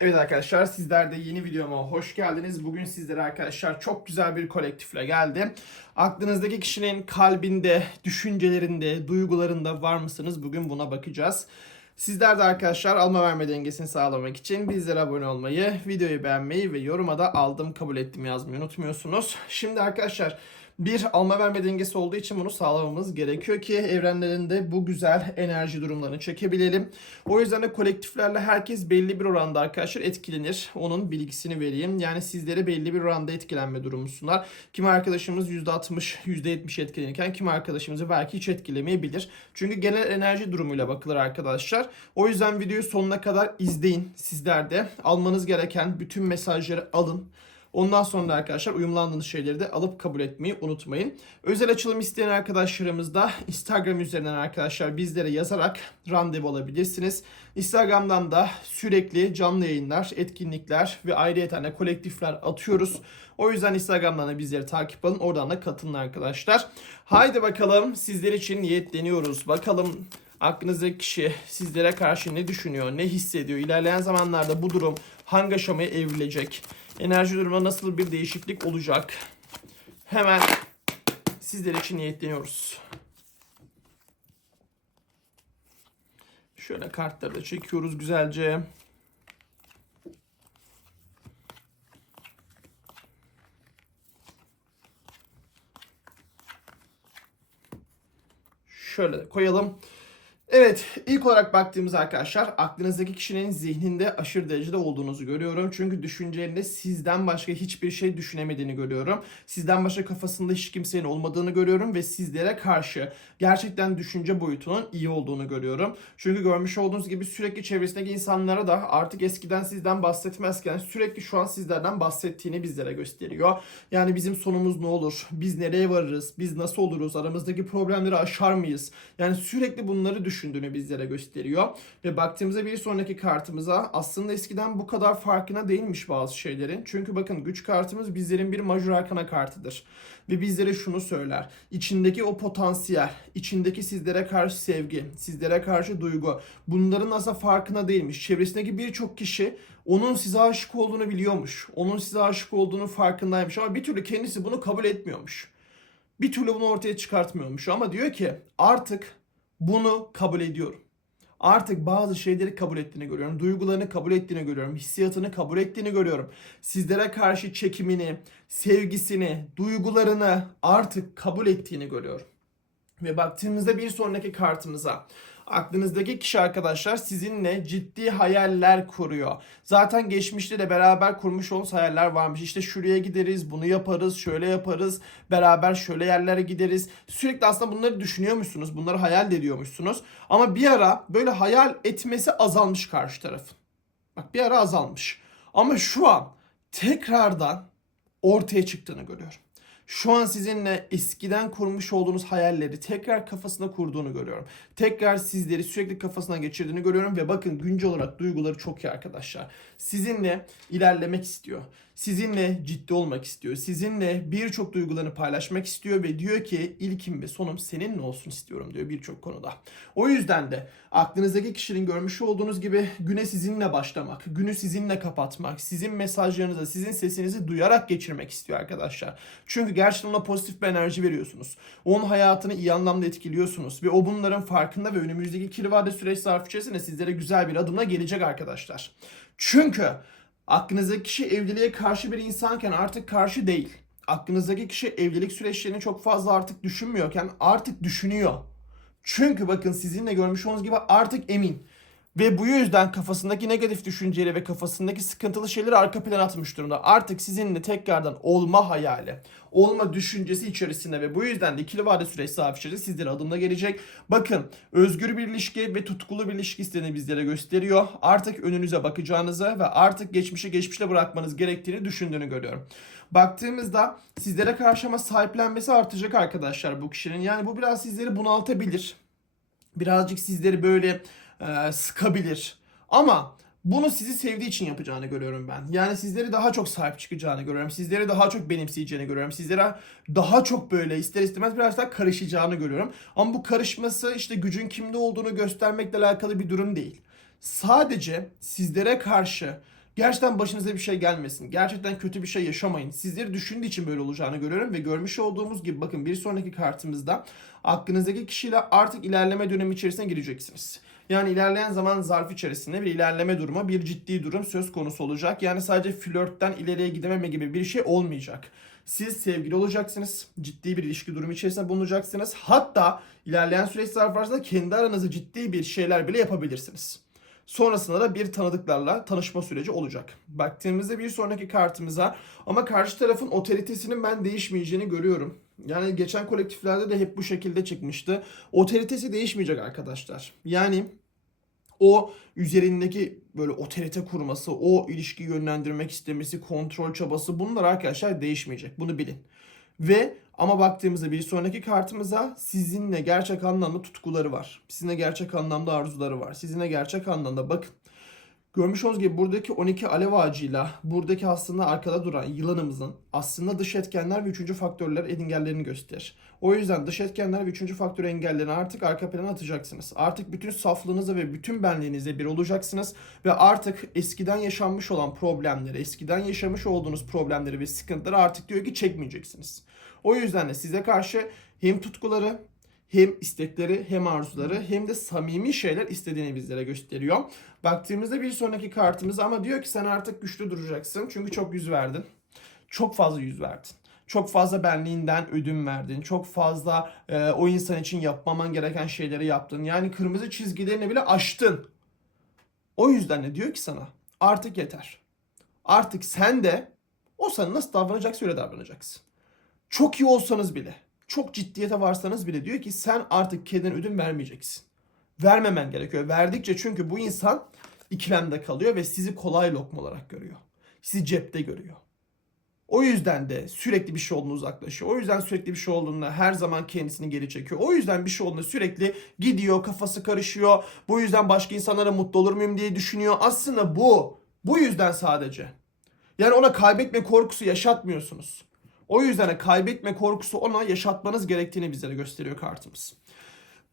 Evet arkadaşlar sizler de yeni videoma hoş geldiniz. Bugün sizlere arkadaşlar çok güzel bir kolektifle geldim. Aklınızdaki kişinin kalbinde, düşüncelerinde, duygularında var mısınız? Bugün buna bakacağız. Sizler de arkadaşlar alma verme dengesini sağlamak için bizlere abone olmayı, videoyu beğenmeyi ve yoruma da aldım kabul ettim yazmayı unutmuyorsunuz. Şimdi arkadaşlar bir alma verme dengesi olduğu için bunu sağlamamız gerekiyor ki evrenlerinde bu güzel enerji durumlarını çekebilelim. O yüzden de kolektiflerle herkes belli bir oranda arkadaşlar etkilenir. Onun bilgisini vereyim. Yani sizlere belli bir oranda etkilenme durumu sunar. Kimi arkadaşımız %60, %70 etkilenirken kimi arkadaşımızı belki hiç etkilemeyebilir. Çünkü genel enerji durumuyla bakılır arkadaşlar. O yüzden videoyu sonuna kadar izleyin. Sizler de almanız gereken bütün mesajları alın. Ondan sonra da arkadaşlar uyumlandığınız şeyleri de alıp kabul etmeyi unutmayın. Özel açılım isteyen arkadaşlarımız da Instagram üzerinden arkadaşlar bizlere yazarak randevu alabilirsiniz. Instagram'dan da sürekli canlı yayınlar, etkinlikler ve ayrıyeten de kolektifler atıyoruz. O yüzden Instagram'dan da bizleri takip alın. Oradan da katılın arkadaşlar. Haydi bakalım sizler için niyetleniyoruz. Bakalım aklınızdaki kişi sizlere karşı ne düşünüyor, ne hissediyor? İlerleyen zamanlarda bu durum hangi aşamaya evrilecek? Enerji durumunda nasıl bir değişiklik olacak? Hemen sizler için niyetleniyoruz. Şöyle kartları da çekiyoruz güzelce. Şöyle koyalım. Evet, ilk olarak baktığımız arkadaşlar aklınızdaki kişinin zihninde aşırı derecede olduğunuzu görüyorum. Çünkü düşüncelerinde sizden başka hiçbir şey düşünemediğini görüyorum. Sizden başka kafasında hiç kimsenin olmadığını görüyorum ve sizlere karşı gerçekten düşünce boyutunun iyi olduğunu görüyorum. Çünkü görmüş olduğunuz gibi sürekli çevresindeki insanlara da artık eskiden sizden bahsetmezken sürekli şu an sizlerden bahsettiğini bizlere gösteriyor. Yani bizim sonumuz ne olur? Biz nereye varırız? Biz nasıl oluruz? Aramızdaki problemleri aşar mıyız? Yani sürekli bunları düşündüğünü bizlere gösteriyor. Ve baktığımızda bir sonraki kartımıza aslında eskiden bu kadar farkına değilmiş bazı şeylerin. Çünkü bakın güç kartımız bizlerin bir major arkana kartıdır. Ve bizlere şunu söyler. İçindeki o potansiyel, içindeki sizlere karşı sevgi, sizlere karşı duygu bunların aslında farkına değilmiş. Çevresindeki birçok kişi onun size aşık olduğunu biliyormuş. Onun size aşık olduğunu farkındaymış ama bir türlü kendisi bunu kabul etmiyormuş. Bir türlü bunu ortaya çıkartmıyormuş ama diyor ki artık bunu kabul ediyorum. Artık bazı şeyleri kabul ettiğini görüyorum. Duygularını kabul ettiğini görüyorum. Hissiyatını kabul ettiğini görüyorum. Sizlere karşı çekimini, sevgisini, duygularını artık kabul ettiğini görüyorum. Ve baktığımızda bir sonraki kartımıza aklınızdaki kişi arkadaşlar sizinle ciddi hayaller kuruyor. Zaten geçmişte de beraber kurmuş olduğunuz hayaller varmış. İşte şuraya gideriz, bunu yaparız, şöyle yaparız, beraber şöyle yerlere gideriz. Sürekli aslında bunları düşünüyormuşsunuz, bunları hayal ediyormuşsunuz. Ama bir ara böyle hayal etmesi azalmış karşı tarafın. Bak bir ara azalmış. Ama şu an tekrardan ortaya çıktığını görüyorum şu an sizinle eskiden kurmuş olduğunuz hayalleri tekrar kafasına kurduğunu görüyorum. Tekrar sizleri sürekli kafasına geçirdiğini görüyorum ve bakın güncel olarak duyguları çok iyi arkadaşlar. Sizinle ilerlemek istiyor. Sizinle ciddi olmak istiyor. Sizinle birçok duygularını paylaşmak istiyor ve diyor ki ilkim ve sonum seninle olsun istiyorum diyor birçok konuda. O yüzden de aklınızdaki kişinin görmüş olduğunuz gibi güne sizinle başlamak, günü sizinle kapatmak, sizin mesajlarınızı, sizin sesinizi duyarak geçirmek istiyor arkadaşlar. Çünkü gerçekten ona pozitif bir enerji veriyorsunuz. Onun hayatını iyi anlamda etkiliyorsunuz ve o bunların farkında ve önümüzdeki ikili vade süreç zarfı içerisinde sizlere güzel bir adımla gelecek arkadaşlar. Çünkü aklınızdaki kişi evliliğe karşı bir insanken artık karşı değil. Aklınızdaki kişi evlilik süreçlerini çok fazla artık düşünmüyorken artık düşünüyor. Çünkü bakın sizinle görmüş olduğunuz gibi artık emin. Ve bu yüzden kafasındaki negatif düşünceleri ve kafasındaki sıkıntılı şeyleri arka plana atmış durumda. Artık sizinle tekrardan olma hayali, olma düşüncesi içerisinde ve bu yüzden de ikili vade süresi sahip içerisinde sizlere adımla gelecek. Bakın özgür bir ilişki ve tutkulu bir ilişki istediğini bizlere gösteriyor. Artık önünüze bakacağınızı ve artık geçmişi geçmişte bırakmanız gerektiğini düşündüğünü görüyorum. Baktığımızda sizlere karşı ama sahiplenmesi artacak arkadaşlar bu kişinin. Yani bu biraz sizleri bunaltabilir. Birazcık sizleri böyle e, sıkabilir. Ama bunu sizi sevdiği için yapacağını görüyorum ben. Yani sizleri daha çok sahip çıkacağını görüyorum. Sizleri daha çok benimseyeceğini görüyorum. Sizlere daha çok böyle ister istemez biraz daha karışacağını görüyorum. Ama bu karışması işte gücün kimde olduğunu göstermekle alakalı bir durum değil. Sadece sizlere karşı Gerçekten başınıza bir şey gelmesin. Gerçekten kötü bir şey yaşamayın. Sizleri düşündüğü için böyle olacağını görüyorum ve görmüş olduğumuz gibi bakın bir sonraki kartımızda aklınızdaki kişiyle artık ilerleme dönemi içerisine gireceksiniz. Yani ilerleyen zaman zarf içerisinde bir ilerleme durumu, bir ciddi durum söz konusu olacak. Yani sadece flörtten ileriye gidememe gibi bir şey olmayacak. Siz sevgili olacaksınız. Ciddi bir ilişki durumu içerisinde bulunacaksınız. Hatta ilerleyen süreç zarflarında kendi aranızda ciddi bir şeyler bile yapabilirsiniz. Sonrasında da bir tanıdıklarla tanışma süreci olacak. Baktığımızda bir sonraki kartımıza ama karşı tarafın otoritesinin ben değişmeyeceğini görüyorum. Yani geçen kolektiflerde de hep bu şekilde çıkmıştı. Otoritesi değişmeyecek arkadaşlar. Yani o üzerindeki böyle otorite kurması, o ilişkiyi yönlendirmek istemesi, kontrol çabası bunlar arkadaşlar değişmeyecek. Bunu bilin. Ve ama baktığımızda bir sonraki kartımıza sizinle gerçek anlamda tutkuları var. Sizinle gerçek anlamda arzuları var. Sizinle gerçek anlamda bakın. Görmüş olduğunuz gibi buradaki 12 alev ağacıyla buradaki aslında arkada duran yılanımızın aslında dış etkenler ve üçüncü faktörler engellerini gösterir. O yüzden dış etkenler ve üçüncü faktör engellerini artık arka plana atacaksınız. Artık bütün saflığınızla ve bütün benliğinizle bir olacaksınız. Ve artık eskiden yaşanmış olan problemleri, eskiden yaşamış olduğunuz problemleri ve sıkıntıları artık diyor ki çekmeyeceksiniz. O yüzden de size karşı hem tutkuları hem istekleri hem arzuları hem de samimi şeyler istediğini bizlere gösteriyor. Baktığımızda bir sonraki kartımız ama diyor ki sen artık güçlü duracaksın çünkü çok yüz verdin. Çok fazla yüz verdin. Çok fazla benliğinden ödün verdin. Çok fazla e, o insan için yapmaman gereken şeyleri yaptın. Yani kırmızı çizgilerini bile aştın. O yüzden de diyor ki sana artık yeter. Artık sen de o sana nasıl davranacaksa öyle davranacaksın. Çok iyi olsanız bile, çok ciddiyete varsanız bile diyor ki sen artık kendine ödün vermeyeceksin. Vermemen gerekiyor. Verdikçe çünkü bu insan ikilemde kalıyor ve sizi kolay lokma olarak görüyor. Sizi cepte görüyor. O yüzden de sürekli bir şey olduğunda uzaklaşıyor. O yüzden sürekli bir şey olduğunda her zaman kendisini geri çekiyor. O yüzden bir şey olduğunda sürekli gidiyor, kafası karışıyor. Bu yüzden başka insanlara mutlu olur muyum diye düşünüyor. Aslında bu, bu yüzden sadece. Yani ona kaybetme korkusu yaşatmıyorsunuz. O yüzden de kaybetme korkusu ona yaşatmanız gerektiğini bizlere gösteriyor kartımız.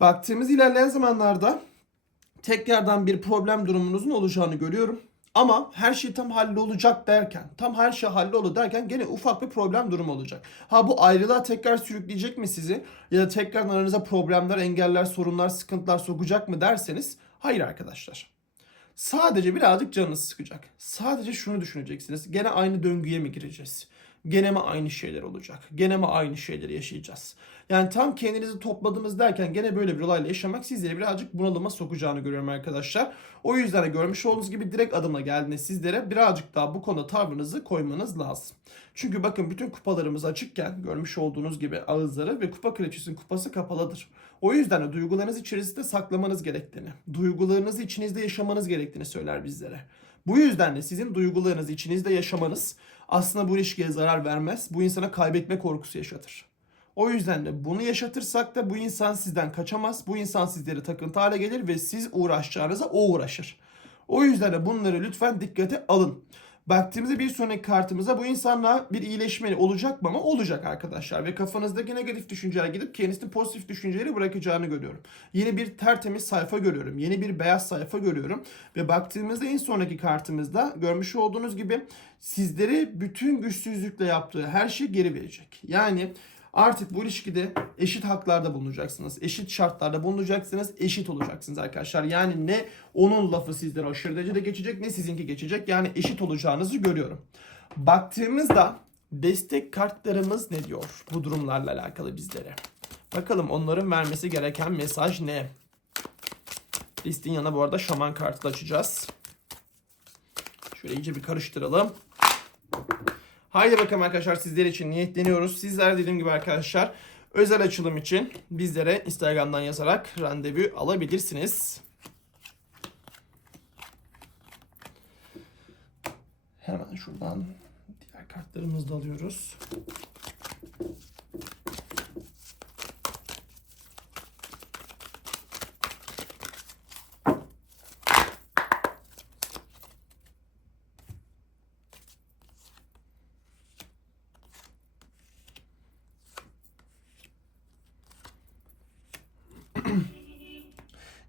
Baktığımız ilerleyen zamanlarda tekrardan bir problem durumunuzun olacağını görüyorum. Ama her şey tam hallolacak derken, tam her şey halloldu derken gene ufak bir problem durumu olacak. Ha bu ayrılığa tekrar sürükleyecek mi sizi? Ya da tekrar aranıza problemler, engeller, sorunlar, sıkıntılar sokacak mı derseniz hayır arkadaşlar. Sadece birazcık canınız sıkacak. Sadece şunu düşüneceksiniz. Gene aynı döngüye mi gireceğiz? Gene mi aynı şeyler olacak? Gene mi aynı şeyleri yaşayacağız? Yani tam kendinizi topladınız derken gene böyle bir olayla yaşamak sizleri birazcık bunalıma sokacağını görüyorum arkadaşlar. O yüzden de görmüş olduğunuz gibi direkt adımla geldiğinde sizlere birazcık daha bu konuda tavrınızı koymanız lazım. Çünkü bakın bütün kupalarımız açıkken görmüş olduğunuz gibi ağızları ve kupa kraliçesinin kupası kapalıdır. O yüzden de duygularınız içerisinde saklamanız gerektiğini, duygularınızı içinizde yaşamanız gerektiğini söyler bizlere. Bu yüzden de sizin duygularınızı içinizde yaşamanız aslında bu ilişkiye zarar vermez. Bu insana kaybetme korkusu yaşatır. O yüzden de bunu yaşatırsak da bu insan sizden kaçamaz. Bu insan sizleri takıntı hale gelir ve siz uğraşacağınıza o uğraşır. O yüzden de bunları lütfen dikkate alın. Baktığımızda bir sonraki kartımıza bu insanla bir iyileşme olacak mı ama olacak arkadaşlar. Ve kafanızdaki negatif düşünceler gidip kendisini pozitif düşünceleri bırakacağını görüyorum. Yeni bir tertemiz sayfa görüyorum. Yeni bir beyaz sayfa görüyorum. Ve baktığımızda en sonraki kartımızda görmüş olduğunuz gibi sizleri bütün güçsüzlükle yaptığı her şeyi geri verecek. Yani Artık bu ilişkide eşit haklarda bulunacaksınız. Eşit şartlarda bulunacaksınız. Eşit olacaksınız arkadaşlar. Yani ne onun lafı sizlere aşırı derecede geçecek ne sizinki geçecek. Yani eşit olacağınızı görüyorum. Baktığımızda destek kartlarımız ne diyor bu durumlarla alakalı bizlere? Bakalım onların vermesi gereken mesaj ne? Listin yanına bu arada şaman kartı da açacağız. Şöyle iyice bir karıştıralım. Haydi bakalım arkadaşlar sizler için niyetleniyoruz. Sizler dediğim gibi arkadaşlar özel açılım için bizlere Instagram'dan yazarak randevu alabilirsiniz. Hemen şuradan diğer kartlarımızı da alıyoruz.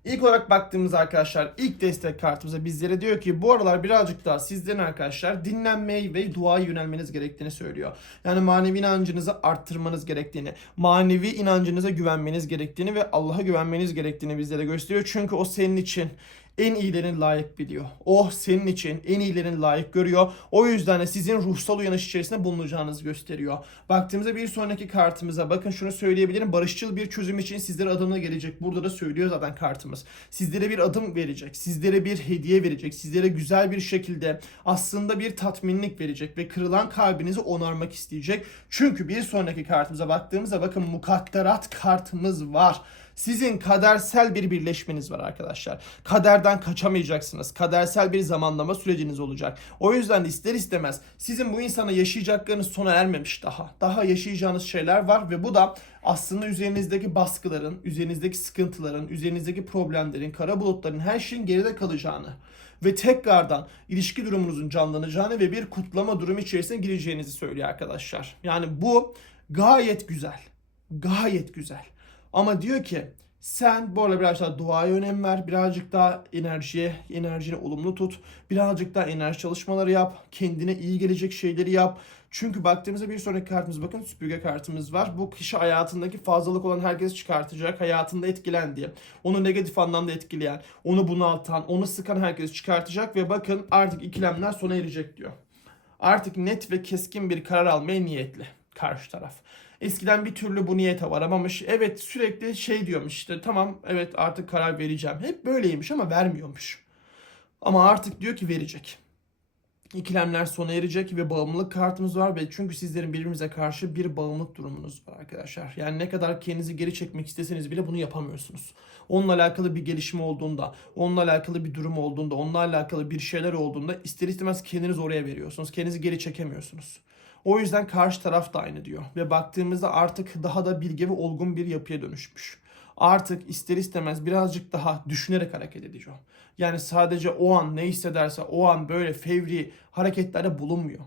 İlk olarak baktığımız arkadaşlar ilk destek kartımıza bizlere diyor ki bu aralar birazcık daha sizlerin arkadaşlar dinlenmeyi ve duaya yönelmeniz gerektiğini söylüyor. Yani manevi inancınızı arttırmanız gerektiğini, manevi inancınıza güvenmeniz gerektiğini ve Allah'a güvenmeniz gerektiğini bizlere gösteriyor. Çünkü o senin için en iyilerini layık biliyor. O senin için en iyilerini layık görüyor. O yüzden de sizin ruhsal uyanış içerisinde bulunacağınızı gösteriyor. Baktığımızda bir sonraki kartımıza bakın şunu söyleyebilirim. Barışçıl bir çözüm için sizlere adımla gelecek. Burada da söylüyor zaten kartımız. Sizlere bir adım verecek. Sizlere bir hediye verecek. Sizlere güzel bir şekilde aslında bir tatminlik verecek ve kırılan kalbinizi onarmak isteyecek. Çünkü bir sonraki kartımıza baktığımızda bakın mukadderat kartımız var. Sizin kadersel bir birleşmeniz var arkadaşlar. Kaderden kaçamayacaksınız. Kadersel bir zamanlama süreciniz olacak. O yüzden de ister istemez sizin bu insana yaşayacaklarınız sona ermemiş daha. Daha yaşayacağınız şeyler var ve bu da aslında üzerinizdeki baskıların, üzerinizdeki sıkıntıların, üzerinizdeki problemlerin, kara bulutların her şeyin geride kalacağını ve tekrardan ilişki durumunuzun canlanacağını ve bir kutlama durumu içerisine gireceğinizi söylüyor arkadaşlar. Yani bu gayet güzel. Gayet güzel. Ama diyor ki sen bu arada biraz daha duaya önem ver. Birazcık daha enerjiye, enerjini olumlu tut. Birazcık daha enerji çalışmaları yap. Kendine iyi gelecek şeyleri yap. Çünkü baktığımızda bir sonraki kartımız bakın süpürge kartımız var. Bu kişi hayatındaki fazlalık olan herkes çıkartacak. Hayatında etkilen diye. Onu negatif anlamda etkileyen, onu bunaltan, onu sıkan herkes çıkartacak. Ve bakın artık ikilemler sona erecek diyor. Artık net ve keskin bir karar almaya niyetli karşı taraf. Eskiden bir türlü bu niyete varamamış. Evet sürekli şey diyormuş işte tamam evet artık karar vereceğim. Hep böyleymiş ama vermiyormuş. Ama artık diyor ki verecek. İkilemler sona erecek ve bağımlılık kartımız var ve çünkü sizlerin birbirinize karşı bir bağımlılık durumunuz var arkadaşlar. Yani ne kadar kendinizi geri çekmek isteseniz bile bunu yapamıyorsunuz. Onunla alakalı bir gelişme olduğunda, onunla alakalı bir durum olduğunda, onunla alakalı bir şeyler olduğunda ister istemez kendiniz oraya veriyorsunuz. Kendinizi geri çekemiyorsunuz. O yüzden karşı taraf da aynı diyor. Ve baktığımızda artık daha da bilge ve olgun bir yapıya dönüşmüş. Artık ister istemez birazcık daha düşünerek hareket ediyor. Yani sadece o an ne hissederse o an böyle fevri hareketlerde bulunmuyor.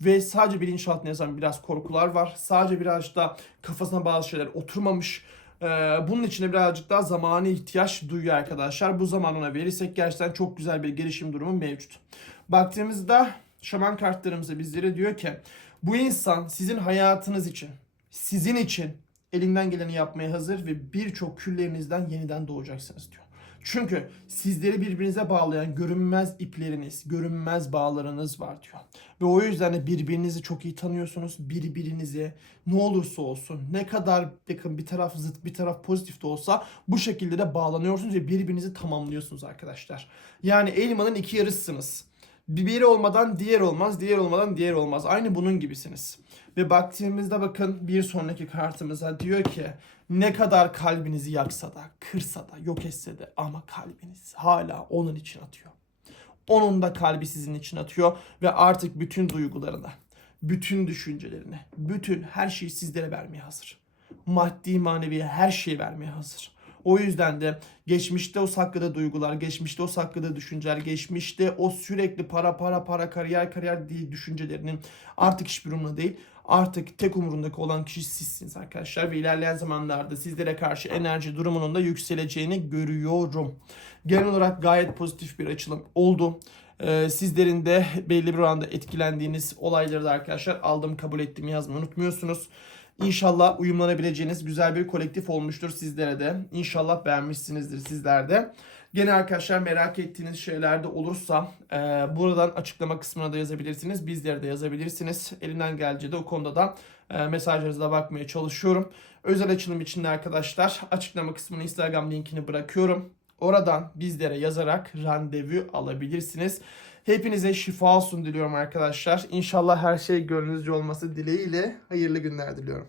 Ve sadece bilinçaltına yazan biraz korkular var. Sadece birazcık da kafasına bazı şeyler oturmamış. Ee, bunun için de birazcık daha zamana ihtiyaç duyuyor arkadaşlar. Bu zaman ona verirsek gerçekten çok güzel bir gelişim durumu mevcut. Baktığımızda şaman kartlarımızda bizlere diyor ki bu insan sizin hayatınız için, sizin için elinden geleni yapmaya hazır ve birçok küllerinizden yeniden doğacaksınız diyor. Çünkü sizleri birbirinize bağlayan görünmez ipleriniz, görünmez bağlarınız var diyor. Ve o yüzden de birbirinizi çok iyi tanıyorsunuz. Birbirinize ne olursa olsun, ne kadar yakın bir taraf zıt bir taraf pozitif de olsa bu şekilde de bağlanıyorsunuz ve birbirinizi tamamlıyorsunuz arkadaşlar. Yani elmanın iki yarısısınız. Biri olmadan diğer olmaz, diğer olmadan diğer olmaz. Aynı bunun gibisiniz. Ve baktığımızda bakın bir sonraki kartımıza diyor ki ne kadar kalbinizi yaksa da, kırsa da, yok etse de ama kalbiniz hala onun için atıyor. Onun da kalbi sizin için atıyor ve artık bütün duygularını, bütün düşüncelerini, bütün her şeyi sizlere vermeye hazır. Maddi manevi her şeyi vermeye hazır. O yüzden de geçmişte o sakladığı duygular, geçmişte o sakladığı düşünceler, geçmişte o sürekli para para para kariyer kariyer diye düşüncelerinin artık hiçbir umurunda değil. Artık tek umurundaki olan kişi sizsiniz arkadaşlar ve ilerleyen zamanlarda sizlere karşı enerji durumunun da yükseleceğini görüyorum. Genel olarak gayet pozitif bir açılım oldu. Ee, sizlerin de belli bir oranda etkilendiğiniz olayları da arkadaşlar aldım kabul ettim yazmayı unutmuyorsunuz. İnşallah uyumlanabileceğiniz güzel bir kolektif olmuştur sizlere de. İnşallah beğenmişsinizdir sizler de. Gene arkadaşlar merak ettiğiniz şeyler de olursa e, buradan açıklama kısmına da yazabilirsiniz. Bizlere de yazabilirsiniz. Elimden geldiğince de o konuda da e, mesajlarınıza bakmaya çalışıyorum. Özel açılım için de arkadaşlar açıklama kısmına Instagram linkini bırakıyorum. Oradan bizlere yazarak randevu alabilirsiniz. Hepinize şifa olsun diliyorum arkadaşlar. İnşallah her şey gönlünüzce olması dileğiyle hayırlı günler diliyorum.